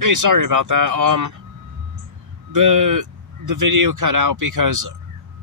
Hey, sorry about that. The the video cut out because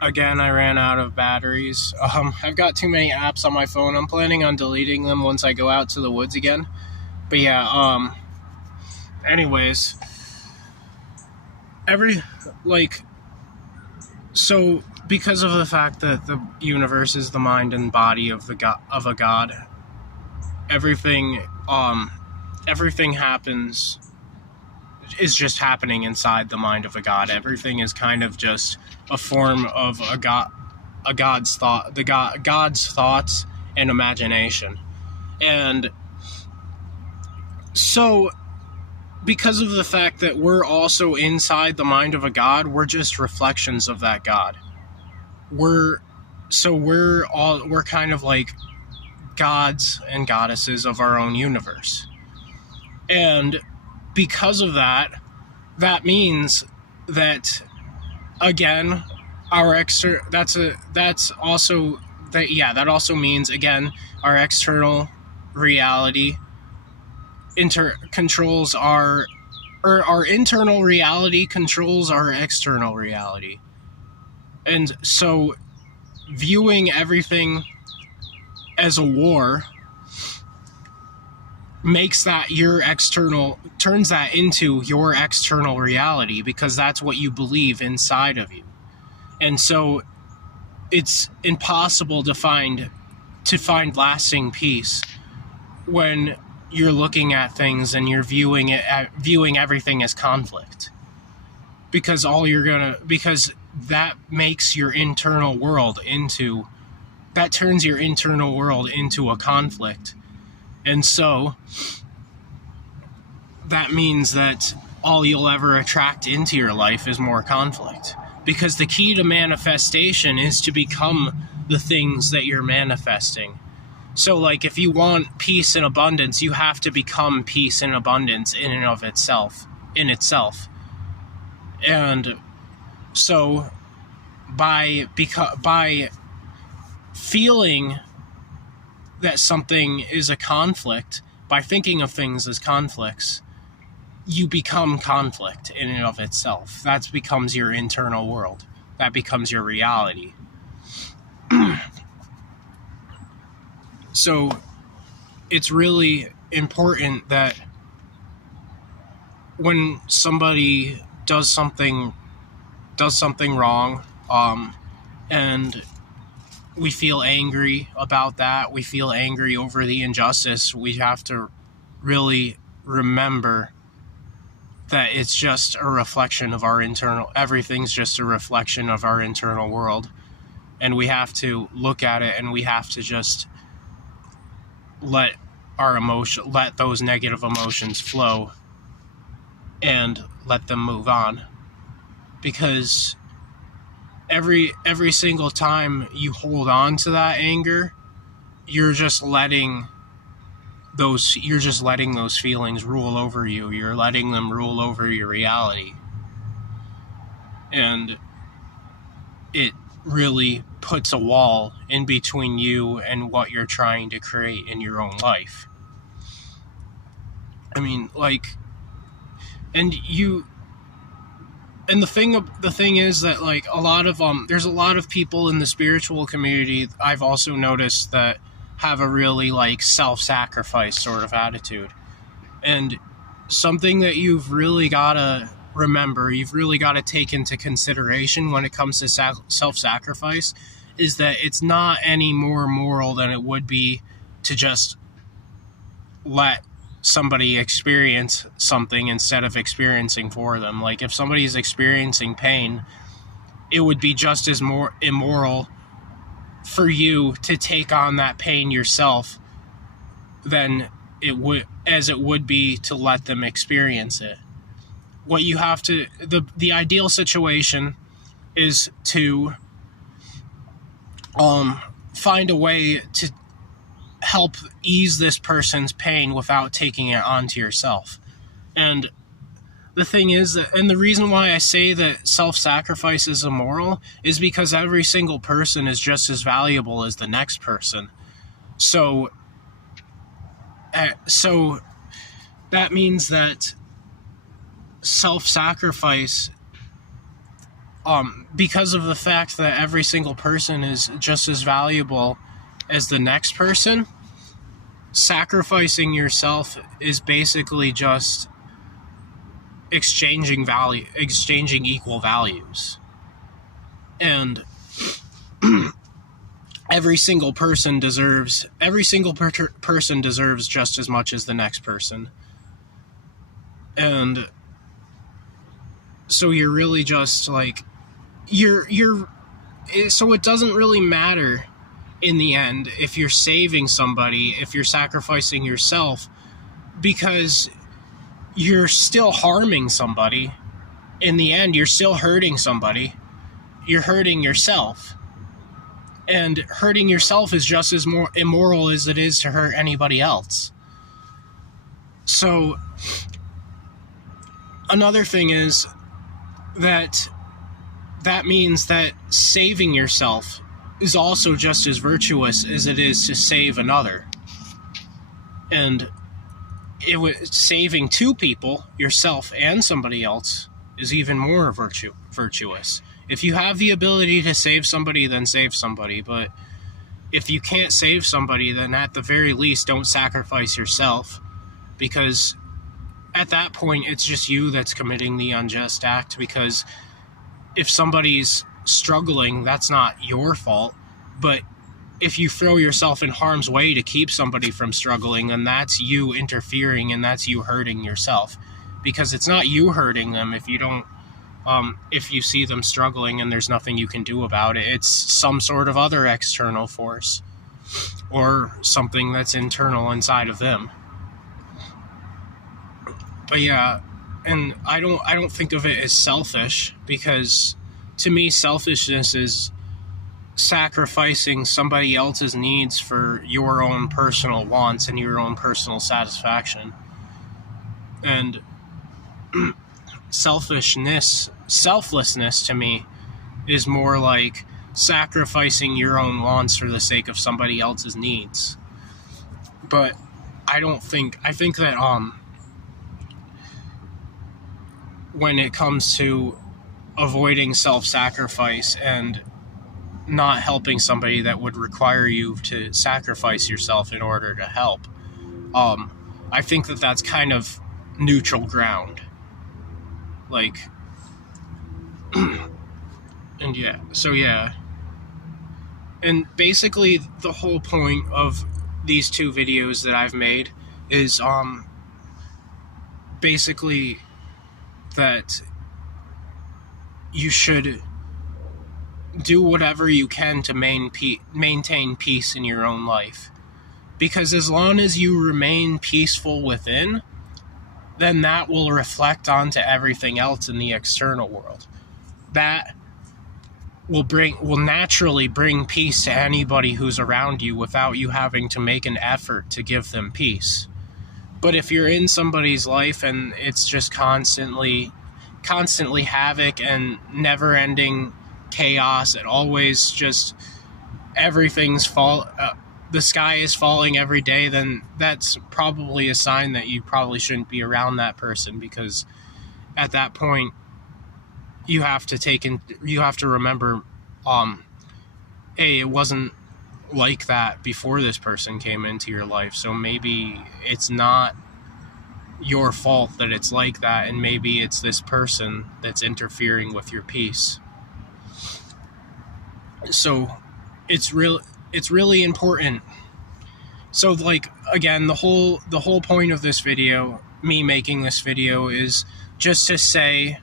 again I ran out of batteries. I've got too many apps on my phone. I'm planning on deleting them once I go out to the woods again. But yeah, anyways, every like so because of the fact that the universe is the mind and body of a god, everything everything happens is just happening inside the mind of a god. Everything is kind of just a form of a god's thought, God's thoughts and imagination. And so because of the fact that we're also inside the mind of a god, we're just reflections of that god. We're kind of like gods and goddesses of our own universe. And because of that, that means that again, that also means again our external reality controls our internal reality controls our external reality. And so viewing everything as a war turns that into your external reality, because that's what you believe inside of you. And so it's impossible to find lasting peace when you're looking at things and you're viewing everything as conflict, because that makes your internal world turns your internal world into a conflict. And so that means that all you'll ever attract into your life is more conflict, because the key to manifestation is to become the things that you're manifesting. So like if you want peace and abundance, you have to become peace and abundance in and of itself. And so by feeling that something is a conflict, by thinking of things as conflicts, you become conflict in and of itself. That becomes your internal world. That becomes your reality. So it's really important that when somebody does something wrong, and we feel angry about that, we feel angry over the injustice, we have to really remember that it's just a reflection of everything's just a reflection of our internal world. And we have to look at it, and we have to just let those negative emotions flow and let them move on. Because every single time you hold on to that anger, you're just letting those feelings rule over you. You're letting them rule over your reality. And it really puts a wall in between you and what you're trying to create in your own life. I mean, and the thing is that like a lot of there's a lot of people in the spiritual community I've also noticed that have a really like self-sacrifice sort of attitude. And something that you've really got to remember, you've really got to take into consideration when it comes to self-sacrifice, is that it's not any more moral than it would be to just let somebody experience something instead of experiencing for them. Like if somebody's experiencing pain, it would be just as more immoral for you to take on that pain yourself than it would be to let them experience it. What you have to the ideal situation is to find a way to help ease this person's pain without taking it onto yourself. And the thing is that, and the reason why I say that self-sacrifice is immoral is because every single person is just as valuable as the next person. So that means that self-sacrifice, because of the fact that every single person is just as valuable as the next person, sacrificing yourself is basically just exchanging equal values. And every single person deserves just as much as the next person. And so you're really just like, so it doesn't really matter in the end if you're saving somebody, if you're sacrificing yourself, because you're still harming somebody. In the end, you're still hurting somebody. You're hurting yourself. And hurting yourself is just as more immoral as it is to hurt anybody else. So, another thing is that means that saving yourself is also just as virtuous as it is to save another. And saving two people, yourself and somebody else, is even more virtuous. If you have the ability to save somebody, then save somebody. But if you can't save somebody, then at the very least, don't sacrifice yourself. Because at that point, it's just you that's committing the unjust act. Because if somebody's struggling, that's not your fault. But if you throw yourself in harm's way to keep somebody from struggling, then that's you interfering and that's you hurting yourself. Because it's not you hurting them if you don't, if you see them struggling and there's nothing you can do about it. It's some sort of other external force or something that's internal inside of them. But yeah, and I don't think of it as selfish, because to me, selfishness is sacrificing somebody else's needs for your own personal wants and your own personal satisfaction. And selflessness to me is more like sacrificing your own wants for the sake of somebody else's needs. But I think that when it comes to avoiding self-sacrifice and not helping somebody that would require you to sacrifice yourself in order to help, I think that that's kind of neutral ground. Like, and yeah, so yeah. And basically the whole point of these two videos that I've made is basically that you should do whatever you can to maintain peace in your own life. Because as long as you remain peaceful within, then that will reflect onto everything else in the external world. That will naturally bring peace to anybody who's around you without you having to make an effort to give them peace. But if you're in somebody's life and it's just constantly havoc and never-ending chaos, and always just the sky is falling every day, then that's probably a sign that you probably shouldn't be around that person, because at that point you have to remember, hey, it wasn't like that before this person came into your life, so maybe it's not your fault that it's like that, and maybe it's this person that's interfering with your peace. So it's really important. So, like, again, the whole point of this video, me making this video, is just to say,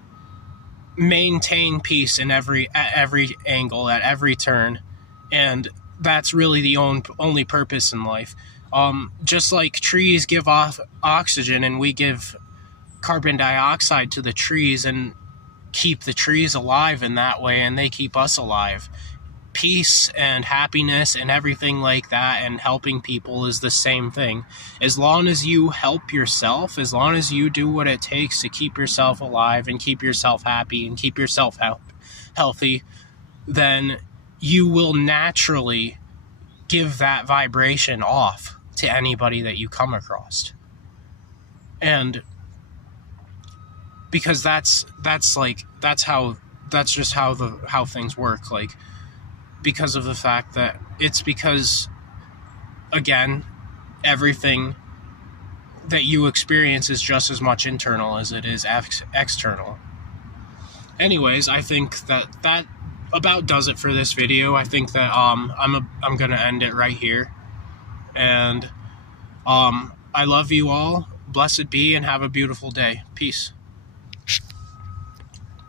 maintain peace at every angle, at every turn, and that's really the only purpose in life. Just like trees give off oxygen and we give carbon dioxide to the trees and keep the trees alive in that way, and they keep us alive. Peace and happiness and everything like that, and helping people, is the same thing. As long as you help yourself, as long as you do what it takes to keep yourself alive and keep yourself happy and keep yourself healthy, then you will naturally give that vibration off to anybody that you come across. And because that's just how things work, like, because of the fact that it's because, again, everything that you experience is just as much internal as it is external. Anyways, I think that about does it for this video. I think that I'm gonna end it right here, and I love you all. Blessed be, and have a beautiful day. Peace.